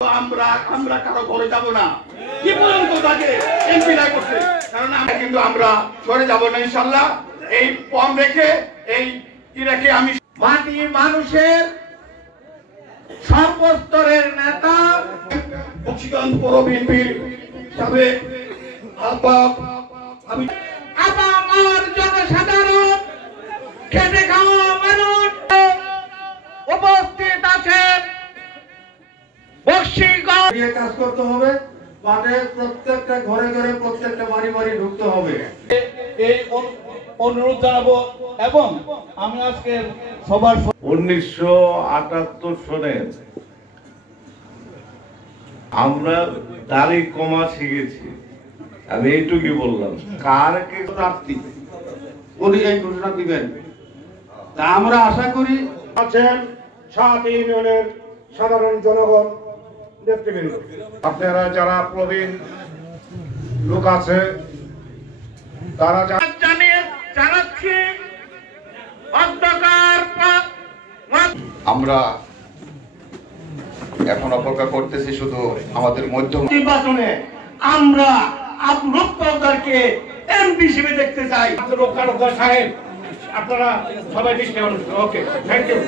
আমরা কারো ঘরে যাব না কি পর্যন্ত তাকে এমপি নাই করতে, কারণ আমরা কিন্তু আমরা ঘরে যাব না ইনশাআল্লাহ। এই ফর্ম রেখে এই কি রেখে আমি মাটি মানুষের সর্বস্তরের নেতা বক্সিগঞ্জ পৌর বিএনপির সাবেক আহ্বায়ক আমি আমার জনসাধারণ খেটে খাওয়া মানুষ উপস্থিত আছেন। বক্সিগঞ্জ কাজ করতে হবে, মাঠে প্রত্যেকটা ঘরে ঘরে প্রত্যেকটা বাড়ি বাড়ি ঢুকতে হবে। এই অনুরোধ জানাবো এবং আমি আজকে সবার 1978 সনে আমরা দাড়ি কমা শিখেছি। আমি এইটুকুই বললাম, কার কে প্রার্থী উনি এই ঘোষণা দিবেন, তা আমরা আশা করি। আছেন 7 ইউনিয়নের সাধারণ জনগণ, নেতৃবৃন্দ, আপনারা যারা প্রবীণ লোক আছে তারা জানাচ্ছি অন্ধকার আমরা এখন অপেক্ষা করতেছি শুধু আমাদের মধ্য নির্বাচনে আমরা আপনাদেরকে এমপি হিসেবে দেখতে চাই। সাহেব আপনারা সবাই দৃষ্টি ওকে, থ্যাংক ইউ।